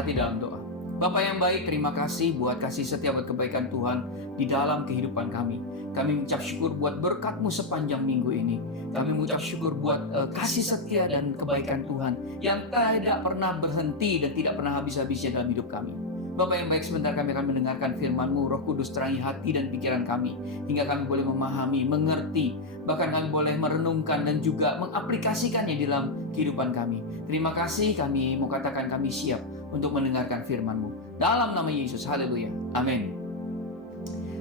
hati dalam doa. Bapa yang baik, terima kasih buat kasih setia, buat kebaikan Tuhan di dalam kehidupan kami. Kami mengucap syukur buat berkat-Mu sepanjang minggu ini. Kami mengucap syukur buat kasih setia dan kebaikan Tuhan yang tidak pernah berhenti dan tidak pernah habis-habisnya dalam hidup kami. Bapa yang baik, sebentar kami akan mendengarkan firman-Mu. Roh Kudus terangi hati dan pikiran kami, hingga kami boleh memahami, mengerti, bahkan kami boleh merenungkan dan juga mengaplikasikannya dalam kehidupan kami. Terima kasih, kami mau katakan kami siap untuk mendengarkan firman-Mu. Dalam nama Yesus, haleluya, amin.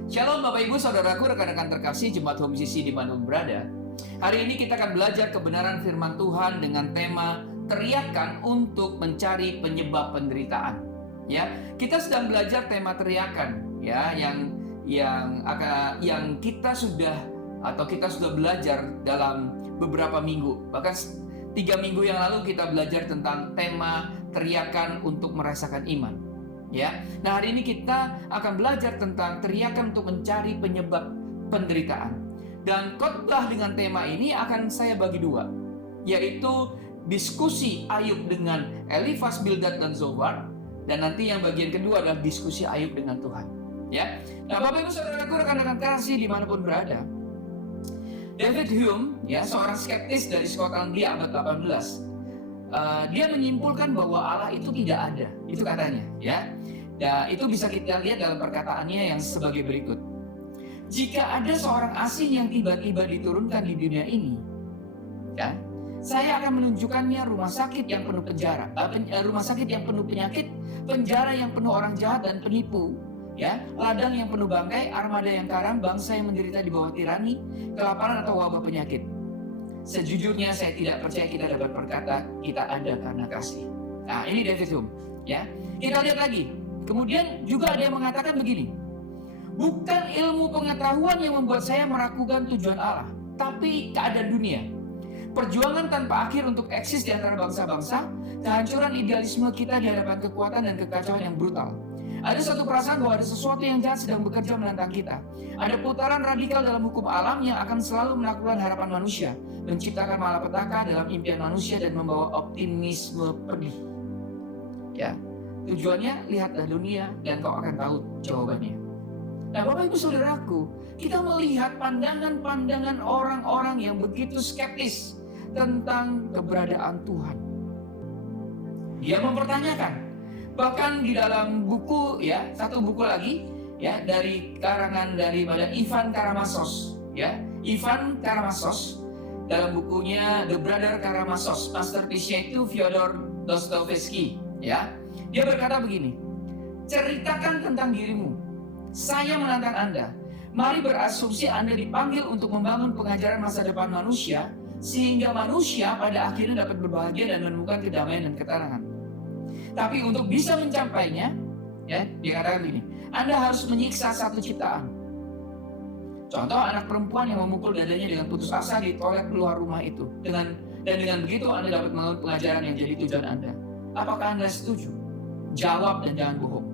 Shalom Bapak Ibu, Saudaraku, rekan-rekan terkasih Jemaat Home CC di mana berada. Hari ini kita akan belajar kebenaran firman Tuhan dengan tema teriakan untuk mencari penyebab penderitaan. Ya, kita sedang belajar tema teriakan, ya, yang kita sudah belajar dalam beberapa minggu. Bahkan 3 minggu yang lalu kita belajar tentang tema teriakan untuk merasakan iman. Ya, nah hari ini kita akan belajar tentang teriakan untuk mencari penyebab penderitaan. Dan khotbah dengan tema ini akan saya bagi 2, yaitu diskusi Ayub dengan Elifaz, Bildad, dan Zobar. Dan nanti yang bagian kedua adalah diskusi Ayub dengan Tuhan. Ya, nah Bapak Ibu Saudaraku, rekan-rekan kasih dimanapun berada, David Hume, ya, seorang skeptis dari Skotlandia abad 18, dia menyimpulkan bahwa Allah itu tidak ada. Itu katanya, ya. Dan itu bisa kita lihat dalam perkataannya yang sebagai berikut. Jika ada seorang asing yang tiba-tiba diturunkan di dunia ini, ya, saya akan menunjukkannya rumah sakit yang penuh penjara, rumah sakit yang penuh penyakit, penjara yang penuh orang jahat dan penipu, ya, ladang yang penuh bangkai, armada yang karam, bangsa yang menderita di bawah tirani, kelaparan atau wabah penyakit. Sejujurnya saya tidak percaya kita dapat berkata kita ada karena kasih. Nah, ini David Hume, ya. Kita lihat lagi. Kemudian juga ada yang mengatakan begini. Bukan ilmu pengetahuan yang membuat saya meragukan tujuan Allah, tapi keadaan dunia. Perjuangan tanpa akhir untuk eksis di antara bangsa-bangsa, kehancuran idealisme kita di hadapan kekuatan dan kekacauan yang brutal. Ada satu perasaan bahwa ada sesuatu yang jahat sedang bekerja menantang kita. Ada putaran radikal dalam hukum alam yang akan selalu melakukan harapan manusia, menciptakan malapetaka dalam impian manusia dan membawa optimisme pedih. Ya, tujuannya lihatlah dunia dan kau akan tahu jawabannya. Nah, Bapak Ibu Saudaraku, kita melihat pandangan-pandangan orang-orang yang begitu skeptis tentang keberadaan Tuhan. Dia mempertanyakan, bahkan di dalam buku, ya, satu buku lagi, ya, dari karangan daripada Ivan Karamazov, ya, Ivan Karamazov, dalam bukunya The Brother Karamazov, masterpiece-nya itu Fyodor Dostoevsky, ya. Dia berkata begini, ceritakan tentang dirimu. Saya menantang Anda. Mari berasumsi Anda dipanggil untuk membangun pengajaran masa depan manusia, sehingga manusia pada akhirnya dapat berbahagia dan menemukan kedamaian dan ketenangan. Tapi untuk bisa mencapainya, ya, dikatakan begini, Anda harus menyiksa satu ciptaan. Contoh, anak perempuan yang memukul dadanya dengan putus asa di toilet keluar rumah itu. Dan dengan begitu Anda dapat mengambil pengajaran yang jadi tujuan Anda. Apakah Anda setuju? Jawab dan jangan bohong.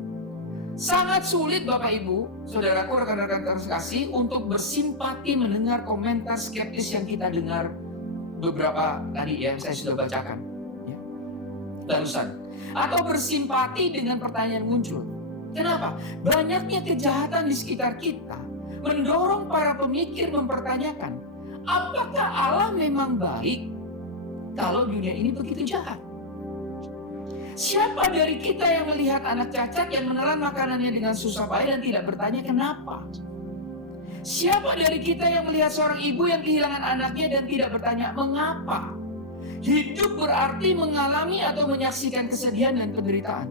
Sangat sulit Bapak Ibu, Saudaraku, rekan-rekan terkasih, untuk bersimpati mendengar komentar skeptis yang kita dengar beberapa tadi, ya, saya sudah bacakan, ya, barusan. Atau bersimpati dengan pertanyaan muncul. Kenapa? Banyaknya kejahatan di sekitar kita mendorong para pemikir mempertanyakan, apakah Allah memang baik kalau dunia ini begitu jahat? Siapa dari kita yang melihat anak cacat yang menelan makanannya dengan susah payah dan tidak bertanya kenapa? Siapa dari kita yang melihat seorang ibu yang kehilangan anaknya dan tidak bertanya mengapa? Hidup berarti mengalami atau menyaksikan kesedihan dan penderitaan.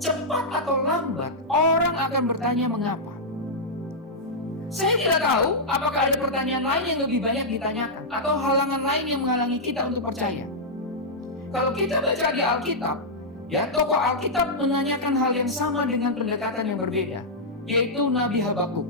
Cepat atau lambat, orang akan bertanya mengapa. Saya tidak tahu apakah ada pertanyaan lain yang lebih banyak ditanyakan atau halangan lain yang menghalangi kita untuk percaya. Kalau kita baca di Alkitab, ya, tokoh Alkitab menanyakan hal yang sama dengan pendekatan yang berbeda, yaitu Nabi Habakuk.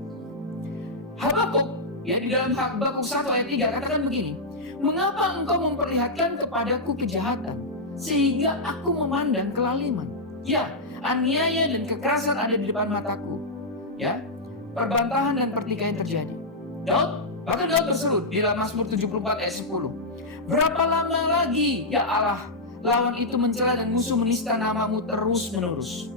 Habakuk, ya, di dalam Habakuk 1 ayat 3 katakan begini, mengapa engkau memperlihatkan kepadaku kejahatan, sehingga aku memandang kelaliman? Ya, aniaya dan kekerasan ada di depan mataku. Ya, perbantahan dan pertikaian terjadi. Bahkan Daud berseru di dalam Mazmur 74 ayat 10. Berapa lama lagi, ya Allah, lawan itu mencela dan musuh menista namamu terus-menerus.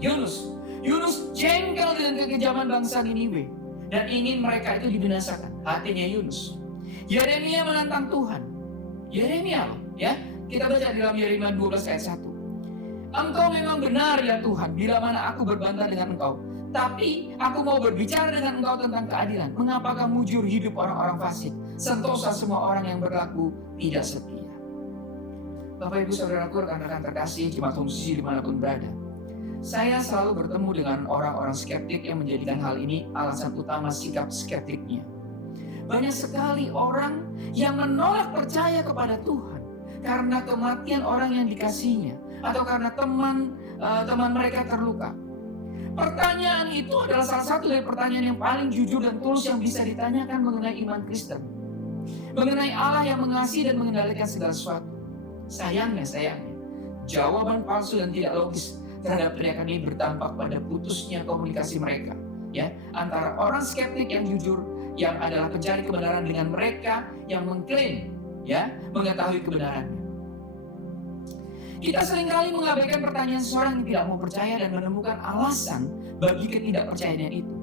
Yunus jengkel dengan kekejaman bangsa Niniwe dan ingin mereka itu dibinasakan. Hatinya Yunus. Yeremia menantang Tuhan. Yeremia, ya, kita baca dalam Yeremia 12 ayat 1. Engkau memang benar ya Tuhan, bila mana aku berbantah dengan Engkau. Tapi aku mau berbicara dengan Engkau tentang keadilan. Mengapakah mujur hidup orang-orang fasik, sentosa semua orang yang berlaku tidak setia. Bapak Ibu Saudaraku, rekan-rekan terkasih, jemaat musisi dimanapun berada, saya selalu bertemu dengan orang-orang skeptik yang menjadikan hal ini alasan utama sikap skeptiknya. Banyak sekali orang yang menolak percaya kepada Tuhan karena kematian orang yang dikasihnya atau karena teman mereka terluka. Pertanyaan itu adalah salah satu dari pertanyaan yang paling jujur dan tulus yang bisa ditanyakan mengenai iman Kristen, mengenai Allah yang mengasihi dan mengendalikan segala sesuatu. Sayangnya, jawaban palsu dan tidak logis terhadap teriakan ini berdampak pada putusnya komunikasi mereka, ya, antara orang skeptik yang jujur, yang adalah pencari kebenaran, dengan mereka yang mengklaim, ya, mengetahui kebenarannya. Kita seringkali mengabaikan pertanyaan seseorang yang tidak mau percaya dan menemukan alasan bagi ketidakpercayaan itu.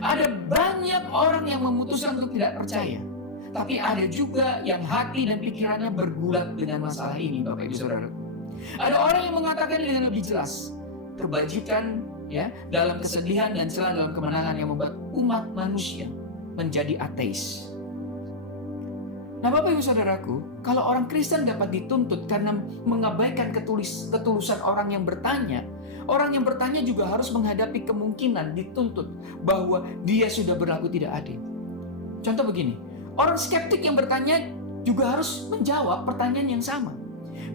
Ada banyak orang yang memutuskan untuk tidak percaya, tapi ada juga yang hati dan pikirannya bergulat dengan masalah ini, Bapak Ibu Saudara. Ada orang yang mengatakan dengan lebih jelas, kebajikan, ya, dalam kesedihan dan celah dalam kemenangan yang membuat umat manusia menjadi ateis. Nah, Bapak Ibu Saudaraku, kalau orang Kristen dapat dituntut karena mengabaikan ketulusan orang yang bertanya juga harus menghadapi kemungkinan dituntut bahwa dia sudah berlaku tidak adil. Contoh begini, orang skeptik yang bertanya juga harus menjawab pertanyaan yang sama.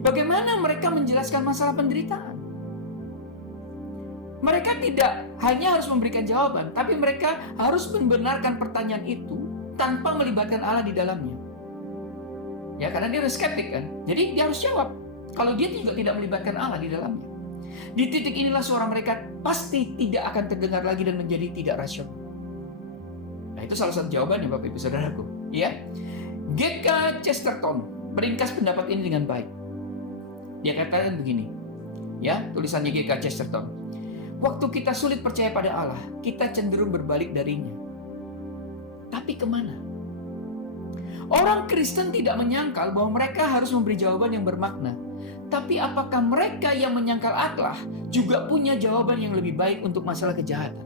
Bagaimana mereka menjelaskan masalah penderitaan? Mereka tidak hanya harus memberikan jawaban, tapi mereka harus membenarkan pertanyaan itu tanpa melibatkan Allah di dalamnya. Ya, karena dia skeptik kan. Jadi dia harus jawab kalau dia juga tidak melibatkan Allah di dalamnya. Di titik inilah suara mereka pasti tidak akan terdengar lagi dan menjadi tidak rasional. Nah, itu salah satu jawabannya, Bapak Ibu Saudaraku, ya. G.K. Chesterton meringkas pendapat ini dengan baik. Dia katakan begini, ya, tulisannya G.K. Chesterton. Waktu kita sulit percaya pada Allah, kita cenderung berbalik darinya. Tapi kemana? Orang Kristen tidak menyangkal bahwa mereka harus memberi jawaban yang bermakna. Tapi apakah mereka yang menyangkal Allah juga punya jawaban yang lebih baik untuk masalah kejahatan?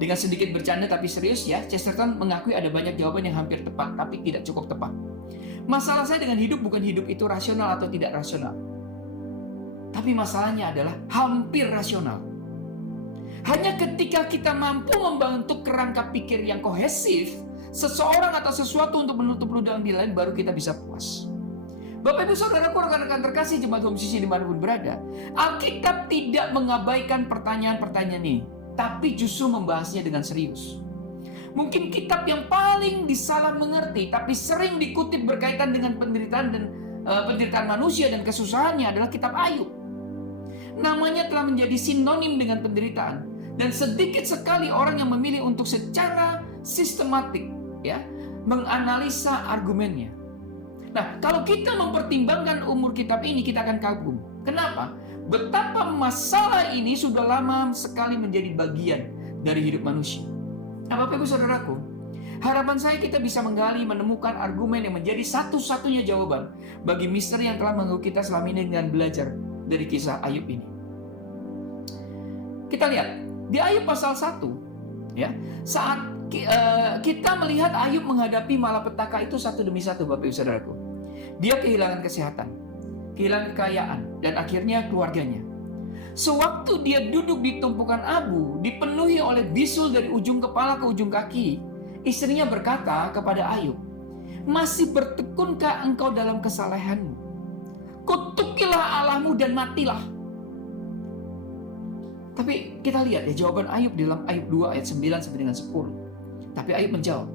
Dengan sedikit bercanda tapi serius, ya, Chesterton mengakui ada banyak jawaban yang hampir tepat tapi tidak cukup tepat. Masalah saya dengan hidup bukan hidup itu rasional atau tidak rasional. Tapi masalahnya adalah hampir rasional. Hanya ketika kita mampu membentuk kerangka pikir yang kohesif, seseorang atau sesuatu untuk menutup ludah yang lain, baru kita bisa puas. Bapak Ibu Saudaraku, rekan-rekan terkasih, jemaat musisi dimanapun berada, Alkitab tidak mengabaikan pertanyaan-pertanyaan ini, tapi justru membahasnya dengan serius. Mungkin kitab yang paling disalah mengerti, tapi sering dikutip berkaitan dengan penderitaan manusia dan kesusahannya adalah kitab Ayub. Namanya telah menjadi sinonim dengan penderitaan, dan sedikit sekali orang yang memilih untuk secara sistematik, ya, menganalisa argumennya. Nah, kalau kita mempertimbangkan umur kitab ini, kita akan kagum. Kenapa? Betapa masalah ini sudah lama sekali menjadi bagian dari hidup manusia. Nah, Bapak Ibu Saudaraku, harapan saya kita bisa menggali, menemukan argumen yang menjadi satu-satunya jawaban bagi misteri yang telah mengganggu kita selama ini dengan belajar dari kisah Ayub ini. Kita lihat di Ayub pasal 1, ya, saat kita melihat Ayub menghadapi malapetaka itu satu demi satu, Bapak Ibu Saudaraku. Dia kehilangan kesehatan, kehilangan kekayaan, dan akhirnya keluarganya. Sewaktu dia duduk di tumpukan abu, dipenuhi oleh bisul dari ujung kepala ke ujung kaki, istrinya berkata kepada Ayub, "Masih bertekunkah engkau dalam kesalehanmu? Kutukilah Allahmu dan matilah." Tapi kita lihat ya jawaban Ayub dalam Ayub 2 ayat 9 sampai dengan 10. Tapi Ayub menjawab,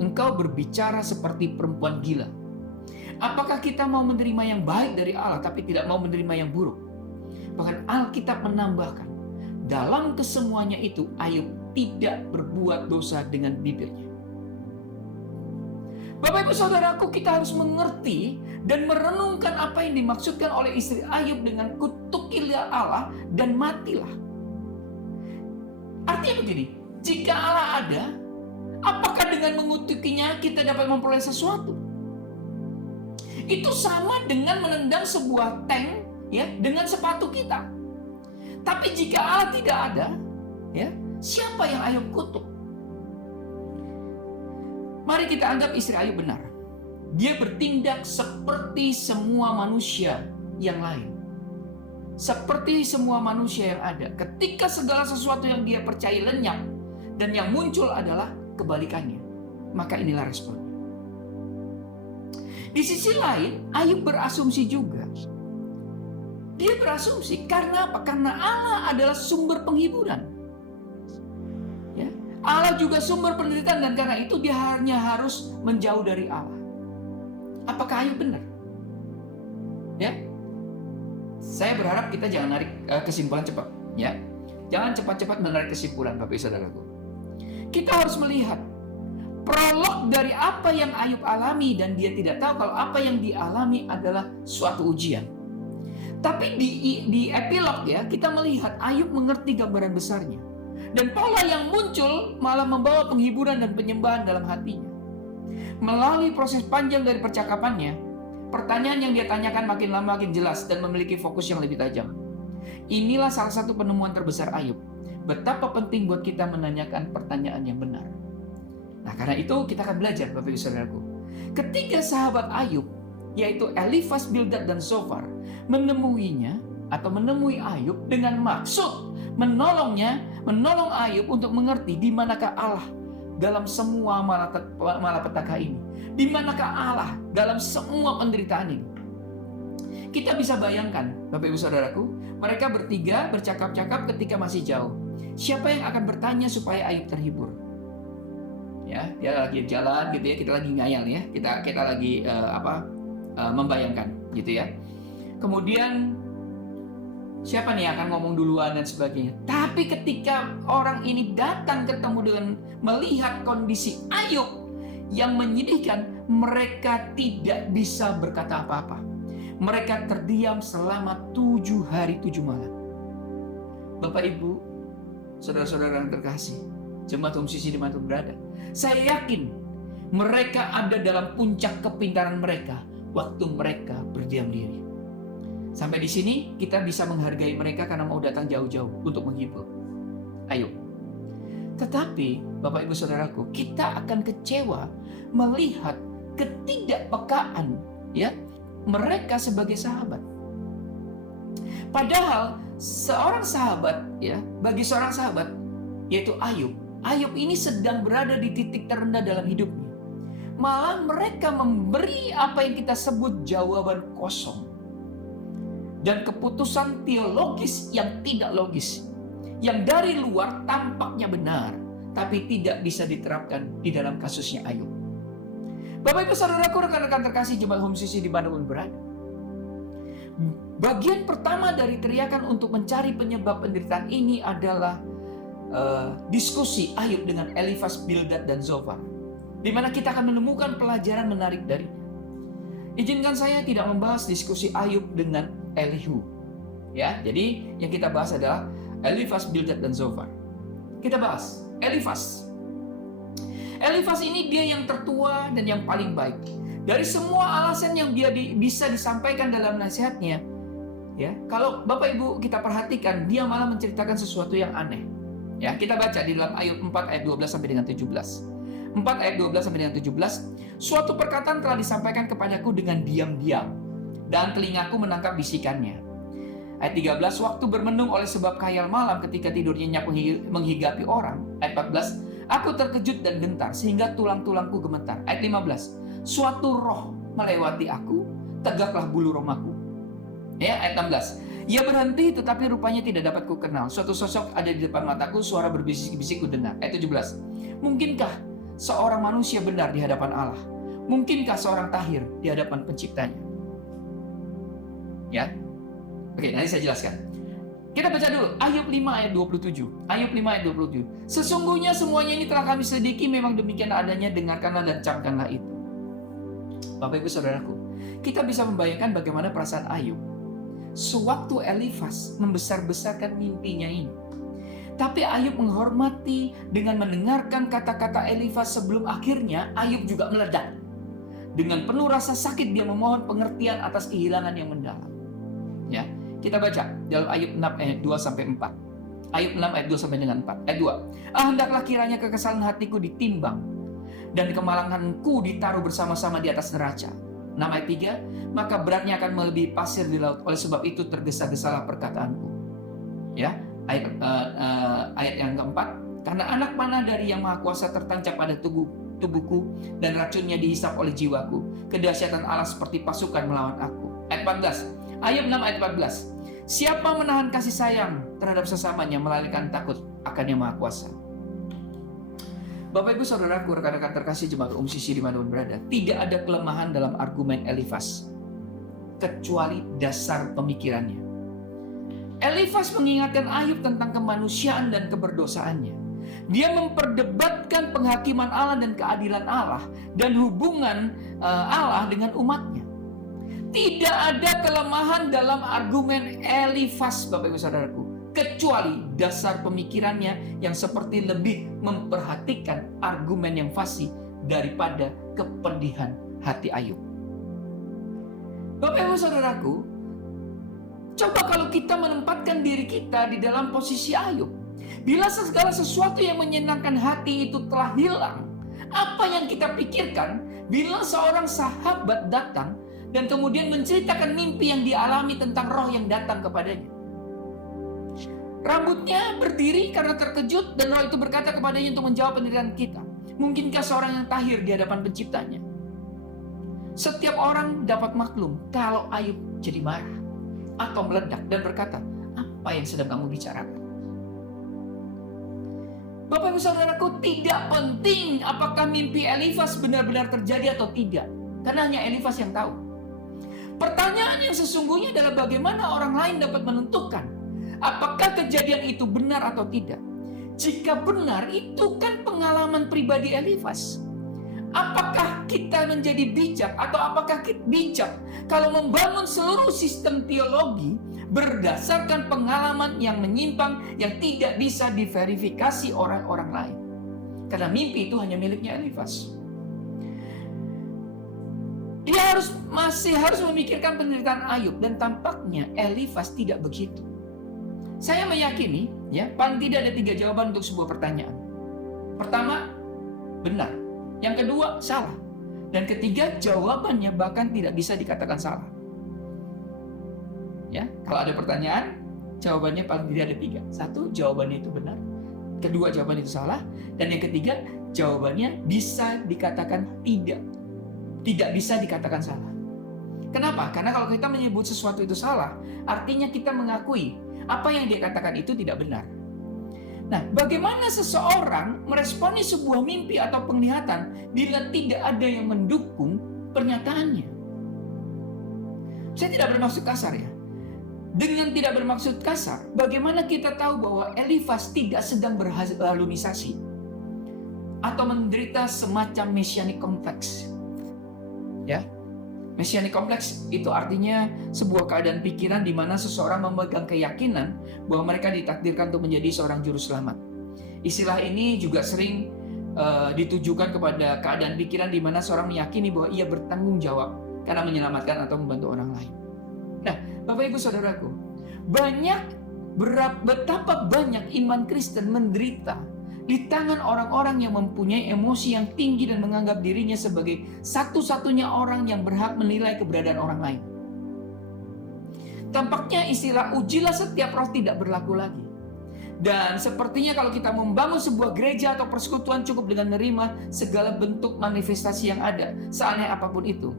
"Engkau berbicara seperti perempuan gila. Apakah kita mau menerima yang baik dari Allah tapi tidak mau menerima yang buruk?" Bahkan Alkitab menambahkan, dalam kesemuanya itu Ayub tidak berbuat dosa dengan bibirnya. Bapak Ibu Saudaraku, kita harus mengerti dan merenungkan apa yang dimaksudkan oleh istri Ayub dengan kutukilah Allah dan matilah. Artinya begini, jika Allah ada, apakah dengan mengutukinya kita dapat memperoleh sesuatu? Itu sama dengan menendang sebuah tank ya dengan sepatu kita. Tapi jika Allah tidak ada, ya, siapa yang Ayub kutuk? Mari kita anggap istri Ayub benar. Dia bertindak seperti semua manusia yang lain. Seperti semua manusia yang ada. Ketika segala sesuatu yang dia percaya lenyap dan yang muncul adalah kebalikannya, maka inilah responnya. Di sisi lain, Ayub berasumsi juga. Dia berasumsi karena apa? Karena Allah adalah sumber penghiburan. Ya, Allah juga sumber penderitaan dan karena itu dia hanya harus menjauh dari Allah. Apakah Ayub benar? Ya, saya berharap kita jangan narik kesimpulan cepat. Ya, jangan cepat-cepat menarik kesimpulan, Bapak Ibu Saudaraku. Kita harus melihat prolog dari apa yang Ayub alami dan dia tidak tahu kalau apa yang dialami adalah suatu ujian. Tapi di epilog ya, kita melihat Ayub mengerti gambaran besarnya. Dan pola yang muncul malah membawa penghiburan dan penyembahan dalam hatinya. Melalui proses panjang dari percakapannya, pertanyaan yang dia tanyakan makin lama makin jelas dan memiliki fokus yang lebih tajam. Inilah salah satu penemuan terbesar Ayub. Betapa penting buat kita menanyakan pertanyaan yang benar. Nah, karena itu kita akan belajar, Bapak Ibu Saudaraku. Ketiga sahabat Ayub, yaitu Elifas, Bildad, dan Zofar, menemui Ayub dengan maksud menolong Ayub untuk mengerti di manakah Allah dalam semua malapetaka ini. Di manakah Allah dalam semua penderitaan ini. Kita bisa bayangkan, Bapak Ibu Saudaraku, mereka bertiga bercakap-cakap ketika masih jauh. Siapa yang akan bertanya supaya Ayub terhibur? Ya, dia lagi jalan gitu ya, kita lagi ngayal ya, kita lagi membayangkan gitu ya. Kemudian siapa nih yang akan ngomong duluan dan sebagainya. Tapi ketika orang ini datang ketemu dengan melihat kondisi Ayub yang menyedihkan, mereka tidak bisa berkata apa-apa. Mereka terdiam selama 7 hari 7 malam. Bapak Ibu, saudara-saudara yang terkasih, jemaat HomeCC dimanapun berada, saya yakin mereka ada dalam puncak kepintaran mereka waktu mereka berdiam diri. Sampai di sini kita bisa menghargai mereka karena mau datang jauh-jauh untuk menghibur Ayub. Tetapi Bapak Ibu Saudaraku, kita akan kecewa melihat ketidakpekaan ya mereka sebagai sahabat. Padahal seorang sahabat ya, bagi seorang sahabat yaitu Ayub ini sedang berada di titik terendah dalam hidupnya. Malah mereka memberi apa yang kita sebut jawaban kosong dan keputusan teologis yang tidak logis, yang dari luar tampaknya benar, tapi tidak bisa diterapkan di dalam kasusnya Ayub. Bapak Ibu Saudaraku, rekan-rekan terkasih jemaat HomeCC dimanapun berada, bagian pertama dari teriakan untuk mencari penyebab penderitaan ini adalah diskusi Ayub dengan Elifas, Bildad, dan Zofar, di mana kita akan menemukan pelajaran menarik darinya. Izinkan saya tidak membahas diskusi Ayub dengan Elihu. Ya, jadi yang kita bahas adalah Elifas, Bildad, dan Zofar. Kita bahas Elifas. Elifas ini dia yang tertua dan yang paling baik. Dari semua alasan yang dia bisa disampaikan dalam nasihatnya, ya, kalau Bapak Ibu kita perhatikan, dia malah menceritakan sesuatu yang aneh. Ya, kita baca di dalam Ayub 4 ayat 12 sampai dengan 17. 4 ayat 12 sampai dengan 17. Suatu perkataan telah disampaikan kepadaku dengan diam-diam, dan telingaku menangkap bisikannya. Ayat 13, waktu bermenung oleh sebab khayal malam ketika tidur nyenyak menghigapi orang. Ayat 14, aku terkejut dan gentar sehingga tulang-tulangku gemetar. Ayat 15, suatu roh melewati aku, tegaklah bulu romaku. Ya, ayat 16, ia berhenti tetapi rupanya tidak dapat kukenal. Suatu sosok ada di depan mataku, suara berbisik-bisik kudengar. Ayat 17, mungkinkah seorang manusia benar di hadapan Allah? Mungkinkah seorang tahir di hadapan penciptanya? Ya, oke, nanti saya jelaskan. Kita baca dulu Ayub 5 ayat 27. Ayub 5 ayat 27. Sesungguhnya semuanya ini telah kami selidiki, memang demikian adanya, dengarkanlah dan camkanlah itu. Bapak Ibu Saudaraku, kita bisa membayangkan bagaimana perasaan Ayub sewaktu Elifas membesar-besarkan mimpinya ini. Tapi Ayub menghormati dengan mendengarkan kata-kata Elifas sebelum akhirnya Ayub juga meledak. Dengan penuh rasa sakit dia memohon pengertian atas kehilangan yang mendalam. Ya, kita baca dalam Ayub 6 ayat 2 sampai 4. Ayub 6 ayat 2 sampai dengan 4. Ayat 2. Hendaklah kiranya kekesalan hatiku ditimbang dan kemalanganku ditaruh bersama-sama di atas neraca. 6 ayat 3. Maka beratnya akan melebihi pasir di laut. Oleh sebab itu tergesa-gesalah perkataanku. Ya, ayat yang keempat. Karena anak panah dari Yang Maha Kuasa tertancap pada tubuhku dan racunnya dihisap oleh jiwaku. Kedahsyatan Allah seperti pasukan melawan aku. Ayat 14. Ayub 6 ayat 14. Siapa menahan kasih sayang terhadap sesamanya melalikan takut akan Yang Maha Kuasa. Bapak Ibu Saudaraku, rekan-rekan terkasih jemaat UMCC dimanapun berada, tidak ada kelemahan dalam argumen Elifas kecuali dasar pemikirannya. Elifas mengingatkan Ayub tentang kemanusiaan dan keberdosaannya. Dia memperdebatkan penghakiman Allah dan keadilan Allah dan hubungan Allah dengan umatnya. Tidak ada kelemahan dalam argumen Elifas, Bapak Ibu Saudaraku, kecuali dasar pemikirannya yang seperti lebih memperhatikan argumen yang fasih daripada kepedihan hati Ayub. Bapak Ibu Saudaraku, coba kalau kita menempatkan diri kita di dalam posisi Ayub. Bila segala sesuatu yang menyenangkan hati itu telah hilang, apa yang kita pikirkan bila seorang sahabat datang dan kemudian menceritakan mimpi yang dialami tentang roh yang datang kepadanya? Rambutnya berdiri karena terkejut dan roh itu berkata kepadanya untuk menjawab penderitaan kita. Mungkinkah seorang yang tahir di hadapan penciptanya? Setiap orang dapat maklum kalau Ayub jadi marah atau meledak dan berkata, apa yang sedang kamu bicarakan? Bapak Ibu Saudaraku, tidak penting apakah mimpi Elifas benar-benar terjadi atau tidak, karena hanya Elifas yang tahu. Pertanyaan yang sesungguhnya adalah bagaimana orang lain dapat menentukan apakah kejadian itu benar atau tidak. Jika benar, itu kan pengalaman pribadi Elifas. Apakah kita menjadi bijak atau apakah kita bijak kalau membangun seluruh sistem teologi berdasarkan pengalaman yang menyimpang yang tidak bisa diverifikasi orang-orang lain? Karena mimpi itu hanya miliknya Elifas. Dia masih harus memikirkan penderitaan Ayub, dan tampaknya Elifas tidak begitu. Saya meyakini, ya, paling tidak ada 3 jawaban untuk sebuah pertanyaan. Pertama, benar. Yang kedua, salah. Dan ketiga, jawabannya bahkan tidak bisa dikatakan salah. Ya, kalau ada pertanyaan, jawabannya paling tidak ada 3. 1, jawabannya itu benar. Kedua, jawaban itu salah. Dan yang ketiga, jawabannya bisa dikatakan tidak. Tidak bisa dikatakan salah. Kenapa? Karena kalau kita menyebut sesuatu itu salah, artinya kita mengakui apa yang dia katakan itu tidak benar. Nah, bagaimana seseorang meresponi sebuah mimpi atau penglihatan bila tidak ada yang mendukung pernyataannya? Saya tidak bermaksud kasar, ya. Dengan tidak bermaksud kasar, bagaimana kita tahu bahwa Elifas tidak sedang berhalusinasi atau menderita semacam messianic complex? Ya, messianic complex itu artinya sebuah keadaan pikiran di mana seseorang memegang keyakinan bahwa mereka ditakdirkan untuk menjadi seorang juru selamat. Istilah ini juga sering ditujukan kepada keadaan pikiran di mana seorang meyakini bahwa ia bertanggung jawab karena menyelamatkan atau membantu orang lain. Nah, Bapak Ibu Saudaraku, betapa banyak iman Kristen menderita di tangan orang-orang yang mempunyai emosi yang tinggi dan menganggap dirinya sebagai satu-satunya orang yang berhak menilai keberadaan orang lain. Tampaknya istilah ujilah setiap roh tidak berlaku lagi. Dan sepertinya kalau kita membangun sebuah gereja atau persekutuan cukup dengan menerima segala bentuk manifestasi yang ada, seaneh apapun itu,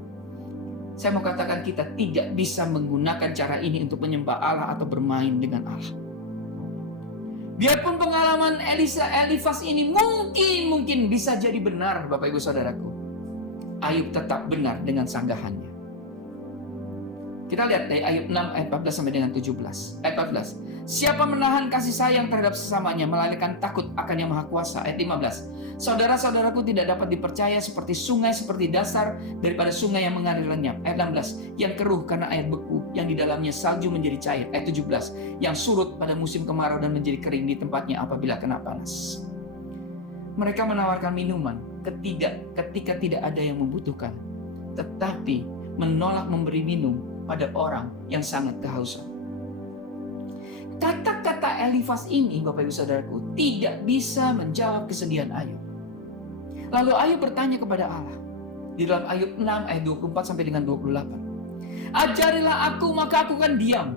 saya mau katakan kita tidak bisa menggunakan cara ini untuk menyembah Allah atau bermain dengan Allah. Biarpun pengalaman Elifas ini mungkin bisa jadi benar, Bapak Ibu Saudaraku, Ayub tetap benar dengan sanggahannya. Kita lihat dari Ayub 6 ayat 14 sampai dengan 17. Ayat 14. Siapa menahan kasih sayang terhadap sesamanya melalikan takut akan Yang Maha Kuasa? Ayat 15. Saudara-saudaraku tidak dapat dipercaya seperti sungai, seperti dasar daripada sungai yang mengalir lenyap. Ayat 16, yang keruh karena air beku, yang di dalamnya salju menjadi cair. Ayat 17, yang surut pada musim kemarau dan menjadi kering di tempatnya apabila kena panas. Mereka menawarkan minuman ketika tidak ada yang membutuhkan, tetapi menolak memberi minum pada orang yang sangat kehausan. Kata-kata Elifas ini, Bapak Ibu Saudaraku, tidak bisa menjawab kesedihan Ayub. Lalu Ayub bertanya kepada Allah di dalam Ayub 6 ayat 24 sampai dengan 28. Ajarilah aku maka aku akan diam,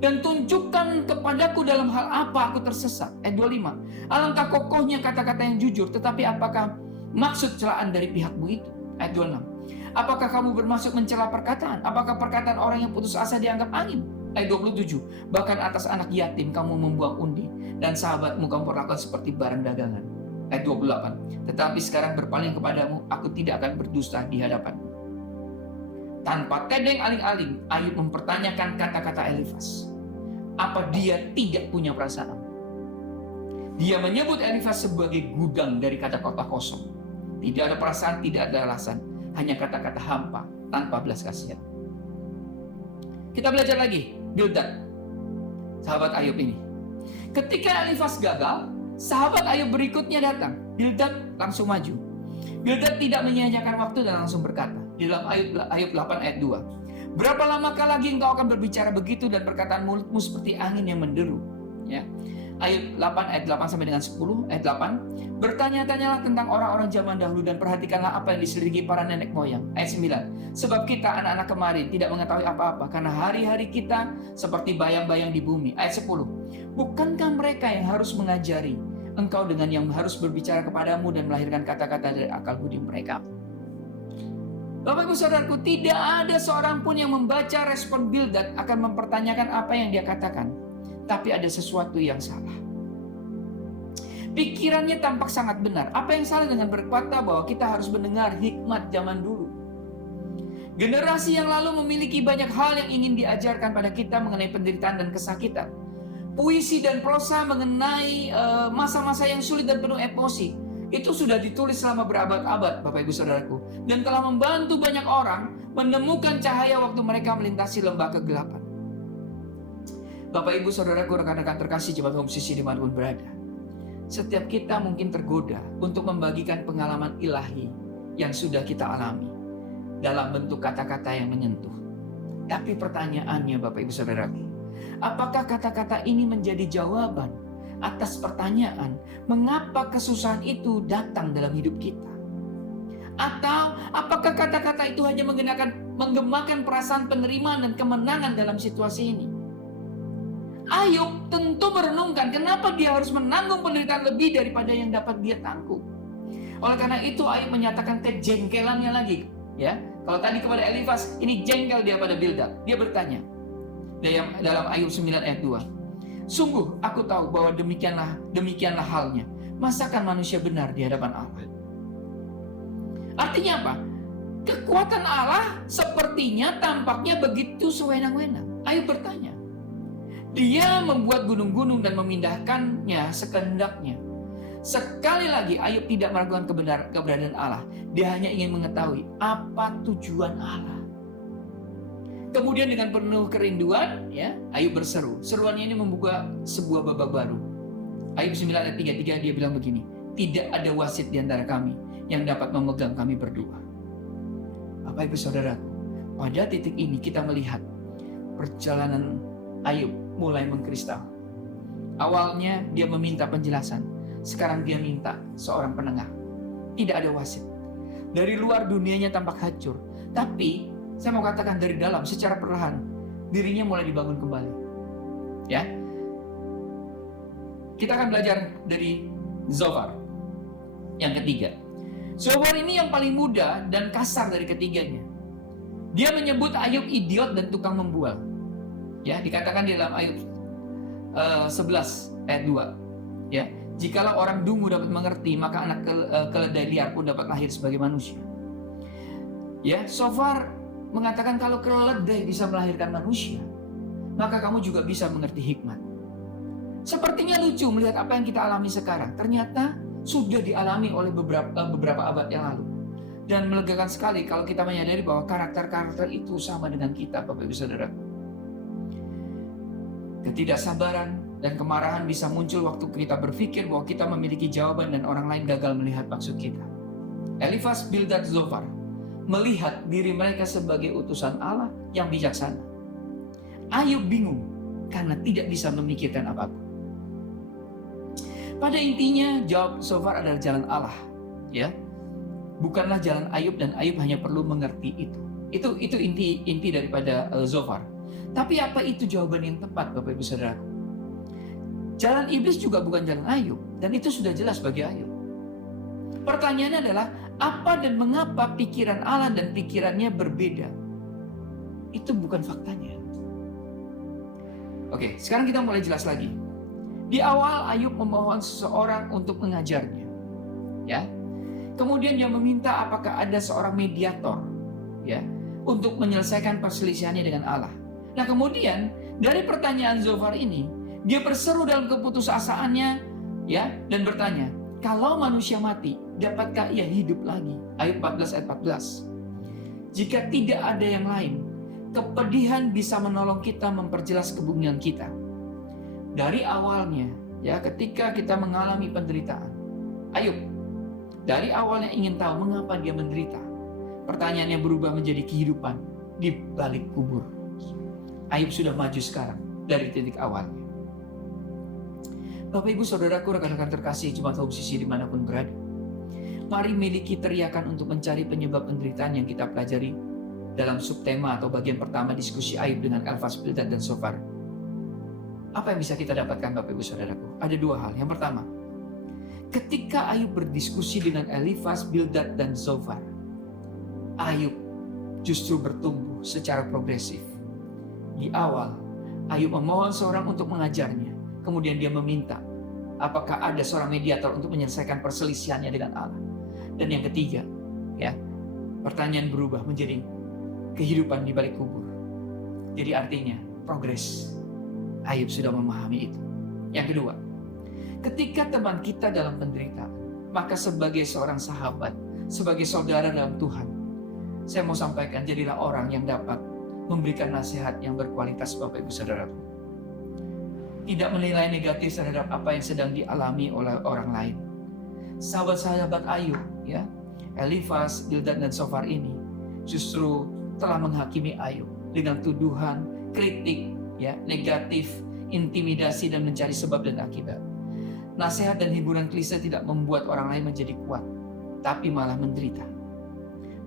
dan tunjukkan kepadaku dalam hal apa aku tersesat. Ayat 25. Alangkah kokohnya kata-kata yang jujur, tetapi apakah maksud celaan dari pihakmu itu? Ayat 26. Apakah kamu bermaksud mencela perkataan? Apakah perkataan orang yang putus asa dianggap angin? Ayat 27. Bahkan atas anak yatim kamu membuang undi, dan sahabatmu kamu perlakukan seperti barang dagangan. Ayat 28. Tetapi sekarang berpaling kepadamu, aku tidak akan berdusta di hadapanmu. Tanpa tedeng aling-aling, Ayub mempertanyakan kata-kata Elifas. Apa dia tidak punya perasaan? Dia menyebut Elifas sebagai gudang dari kata-kata kosong. Tidak ada perasaan, tidak ada alasan. Hanya kata-kata hampa, tanpa belas kasihan. Kita belajar lagi, Bildad, sahabat Ayub ini. Ketika Elifas gagal, sahabat Ayub berikutnya datang. Bildad langsung maju. Bildad tidak menyia-nyiakan waktu dan langsung berkata, di dalam Ayub 8 ayat 2. Berapa lamakah lagi engkau akan berbicara begitu dan perkataan mulutmu seperti angin yang menderu? Ya. Ayub 8 ayat 8 sampai dengan 10 ayat 8. Bertanya-tanyalah tentang orang-orang zaman dahulu dan perhatikanlah apa yang diselidiki para nenek moyang. Ayat 9. Sebab kita anak-anak kemarin tidak mengetahui apa-apa karena hari-hari kita seperti bayang-bayang di bumi. Ayat 10. Bukankah mereka yang harus mengajari engkau dengan yang harus berbicara kepadamu dan melahirkan kata-kata dari akal budi mereka? Bapak Ibu Saudaraku, tidak ada seorang pun yang membaca respon Bildad akan mempertanyakan apa yang dia katakan. Tapi ada sesuatu yang salah. Pikirannya tampak sangat benar. Apa yang salah dengan berkata bahwa kita harus mendengar hikmat zaman dulu? Generasi yang lalu memiliki banyak hal yang ingin diajarkan pada kita mengenai penderitaan dan kesakitan. Puisi dan prosa mengenai masa-masa yang sulit dan penuh emosi. Itu sudah ditulis selama berabad-abad, Bapak Ibu Saudaraku. Dan telah membantu banyak orang menemukan cahaya waktu mereka melintasi lembah kegelapan. Bapak Ibu Saudaraku, rekan-rekan terkasih jemaat Home CC dimanapun berada. Setiap kita mungkin tergoda untuk membagikan pengalaman ilahi yang sudah kita alami dalam bentuk kata-kata yang menyentuh. Tapi pertanyaannya Bapak Ibu Saudaraku, apakah kata-kata ini menjadi jawaban atas pertanyaan mengapa kesusahan itu datang dalam hidup kita? Atau apakah kata-kata itu hanya menggemakan perasaan penerimaan dan kemenangan dalam situasi ini? Ayub tentu merenungkan kenapa dia harus menanggung penderitaan lebih daripada yang dapat dia tanggung. Oleh karena itu Ayub menyatakan kejengkelannya lagi. Ya, kalau tadi kepada Elifas, ini jengkel dia pada Bildad. Dia bertanya dalam Ayub 9 ayat 2. Sungguh aku tahu bahwa demikianlah halnya. Masakan manusia benar di hadapan Allah? Artinya apa? Kekuatan Allah sepertinya tampaknya begitu sewenang-wenang. Ayub bertanya. Dia membuat gunung-gunung dan memindahkannya sekehendaknya. Sekali lagi Ayub tidak meragukan keberadaan Allah. Dia hanya ingin mengetahui apa tujuan Allah. Kemudian dengan penuh kerinduan, ya, Ayub berseru. Seruannya ini membuka sebuah babak baru. Ayub 9 ayat 33 dia bilang begini. Tidak ada wasit di antara kami yang dapat memegang kami berdua. Bapak Ibu Saudara, pada titik ini kita melihat perjalanan Ayub mulai mengkristal. Awalnya dia meminta penjelasan. Sekarang dia minta seorang penengah. Tidak ada wasit. Dari luar dunianya tampak hancur. Tapi saya mau katakan dari dalam secara perlahan dirinya mulai dibangun kembali. Ya. Kita akan belajar dari Zophar yang ketiga. Zophar ini yang paling muda dan kasar dari ketiganya. Dia menyebut Ayub idiot dan tukang membual. Ya, dikatakan di dalam Ayub 11 ayat 2. Ya, jikalau orang dungu dapat mengerti, maka anak keledai liar pun dapat lahir sebagai manusia. Ya, Zophar mengatakan kalau keledai bisa melahirkan manusia, maka kamu juga bisa mengerti hikmat. Sepertinya lucu melihat apa yang kita alami sekarang. Ternyata sudah dialami oleh beberapa abad yang lalu. Dan melegakan sekali kalau kita menyadari bahwa karakter-karakter itu sama dengan kita, Bapak Ibu Saudara. Ketidaksabaran dan kemarahan bisa muncul waktu kita berpikir bahwa kita memiliki jawaban dan orang lain gagal melihat maksud kita. Elifaz, Bildad, Zofar melihat diri mereka sebagai utusan Allah yang bijaksana. Ayub bingung karena tidak bisa memikirkan apapun. Pada intinya jawab Zofar adalah jalan Allah, ya. Bukanlah jalan Ayub, dan Ayub hanya perlu mengerti itu. Itu inti daripada Zofar. Tapi apa itu jawaban yang tepat, Bapak Ibu Saudara? Jalan iblis juga bukan jalan Ayub, dan itu sudah jelas bagi Ayub. Pertanyaannya adalah apa dan mengapa pikiran Allah dan pikirannya berbeda? Itu bukan faktanya. Oke, sekarang kita mulai jelas lagi. Di awal Ayub memohon seseorang untuk mengajarnya, ya. Kemudian dia meminta apakah ada seorang mediator, ya, untuk menyelesaikan perselisihannya dengan Allah. Nah, kemudian dari pertanyaan Zofar ini, dia berseru dalam keputusasaannya, ya, dan bertanya, kalau manusia mati, dapatkah ia hidup lagi? Ayub 14 ayat 14. Jika tidak ada yang lain, kepedihan bisa menolong kita memperjelas kebunyian kita. Dari awalnya, ya, ketika kita mengalami penderitaan, Ayub dari awalnya ingin tahu mengapa dia menderita. Pertanyaannya berubah menjadi kehidupan di balik kubur. Ayub sudah maju sekarang dari titik awalnya. Bapak Ibu Saudaraku, rekan-rekan terkasih Jemaat Hope Sisi dimanapun berada, mari miliki teriakan untuk mencari penyebab penderitaan yang kita pelajari dalam subtema atau bagian pertama diskusi Ayub dengan Elifaz, Bildad, dan Zofar. Apa yang bisa kita dapatkan, Bapak Ibu Saudaraku? Ada dua hal. Yang pertama, ketika Ayub berdiskusi dengan Elifaz, Bildad, dan Zofar, Ayub justru bertumbuh secara progresif. Di awal, Ayub memohon seorang untuk mengajarnya. Kemudian dia meminta, apakah ada seorang mediator untuk menyelesaikan perselisihannya dengan Allah. Dan yang ketiga, ya, pertanyaan berubah menjadi kehidupan di balik kubur. Jadi artinya, progres. Ayub sudah memahami itu. Yang kedua, ketika teman kita dalam penderitaan, maka sebagai seorang sahabat, sebagai saudara dalam Tuhan, saya mau sampaikan, jadilah orang yang dapat memberikan nasihat yang berkualitas, Bapak Ibu Saudara. Tidak menilai negatif terhadap apa yang sedang dialami oleh orang lain. Sahabat-sahabat Ayub, ya, Elifaz, Bildad, dan Zofar ini justru telah menghakimi Ayub dengan tuduhan, kritik, ya, negatif, intimidasi, dan mencari sebab dan akibat. Nasihat dan hiburan klise tidak membuat orang lain menjadi kuat, tapi malah menderita.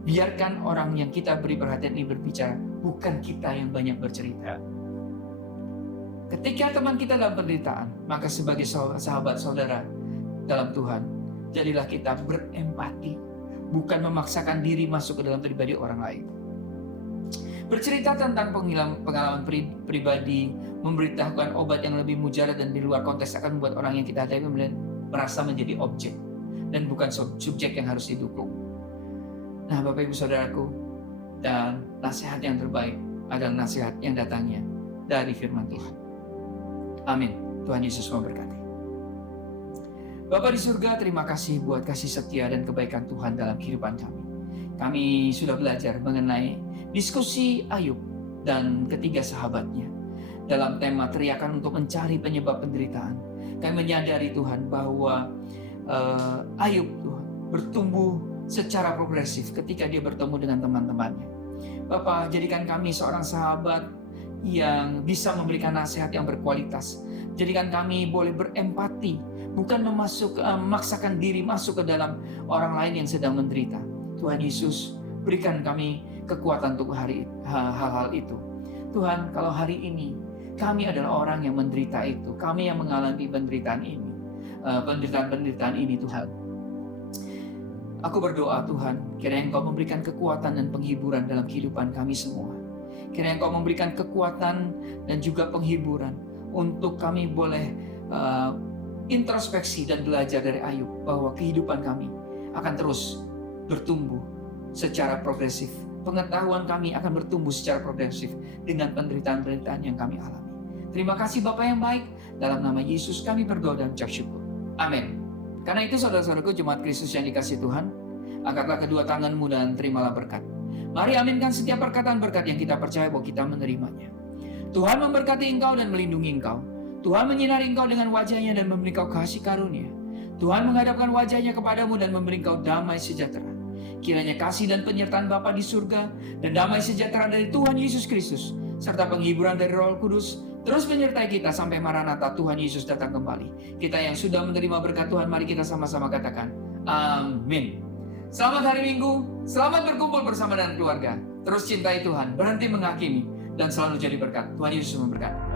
Biarkan orang yang kita beri perhatian ini berbicara, bukan kita yang banyak bercerita. Ketika teman kita dalam penderitaan, maka sebagai sahabat saudara dalam Tuhan, jadilah kita berempati, bukan memaksakan diri masuk ke dalam pribadi orang lain. Bercerita tentang pengalaman pribadi, memberitahukan obat yang lebih mujarab dan di luar konteks akan membuat orang yang kita hadapi merasa menjadi objek dan bukan subjek yang harus didukung. Nah, Bapak Ibu Saudaraku, dan nasihat yang terbaik adalah nasihat yang datangnya dari firman Tuhan. Amin. Tuhan Yesus memberkati. Bapa di surga, terima kasih buat kasih setia dan kebaikan Tuhan dalam kehidupan kami. Kami sudah belajar mengenai diskusi Ayub dan ketiga sahabatnya dalam tema teriakan untuk mencari penyebab penderitaan. Kami menyadari Tuhan bahwa Ayub Tuhan bertumbuh secara progresif ketika dia bertemu dengan teman-temannya. Bapak, jadikan kami seorang sahabat yang bisa memberikan nasihat yang berkualitas. Jadikan kami boleh berempati, bukan memaksakan diri masuk ke dalam orang lain yang sedang menderita. Tuhan Yesus, berikan kami kekuatan untuk hal-hal itu. Tuhan, kalau hari ini kami adalah orang yang menderita itu, kami yang mengalami penderitaan ini, Tuhan. Aku berdoa Tuhan, kiranya Engkau memberikan kekuatan dan penghiburan dalam kehidupan kami semua. Kiranya Engkau memberikan kekuatan dan juga penghiburan untuk kami boleh introspeksi dan belajar dari Ayub bahwa kehidupan kami akan terus bertumbuh secara progresif. Pengetahuan kami akan bertumbuh secara progresif dengan penderitaan-penderitaan yang kami alami. Terima kasih Bapa yang baik, dalam nama Yesus kami berdoa dan ucap syukur. Amin. Karena itu saudara-saudaraku jemaat Kristus yang dikasihi Tuhan, angkatlah kedua tanganmu dan terimalah berkat. Mari aminkan setiap perkataan berkat yang kita percaya bahwa kita menerimanya. Tuhan memberkati engkau dan melindungi engkau. Tuhan menyinari engkau dengan wajahnya dan memberi engkau kasih karunia. Tuhan menghadapkan wajahnya kepadamu dan memberi engkau damai sejahtera. Kiranya kasih dan penyertaan Bapa di surga dan damai sejahtera dari Tuhan Yesus Kristus serta penghiburan dari Roh Kudus terus menyertai kita sampai Maranatha Tuhan Yesus datang kembali. Kita yang sudah menerima berkat Tuhan, mari kita sama-sama katakan amin. Selamat hari Minggu, selamat berkumpul bersama dengan keluarga. Terus cintai Tuhan, berhenti menghakimi, dan selalu jadi berkat. Tuhan Yesus memberkati.